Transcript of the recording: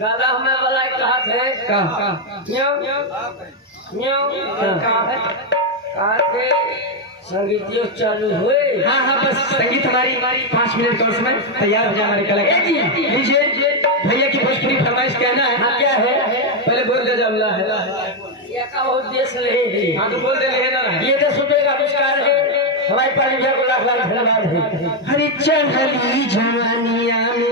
दादा हमें वाला कहा थे संगीत चालू हुए। हाँ हाँ बस संगीत हमारी 5 मिनट का समय तैयार हो जाए हमारे कलाकार। लीजिए भैया की भोजपुरी फरमाइश कहना है। हाँ क्या है? पहले बोल दे जमला है ये का उद्देश्य रहे। हाँ तो बोल दे लेना ये 10 रुपए का पुरस्कार है हमारे पास को लाख लाख धन्यवाद है। हरी चढ़ली जवानिया में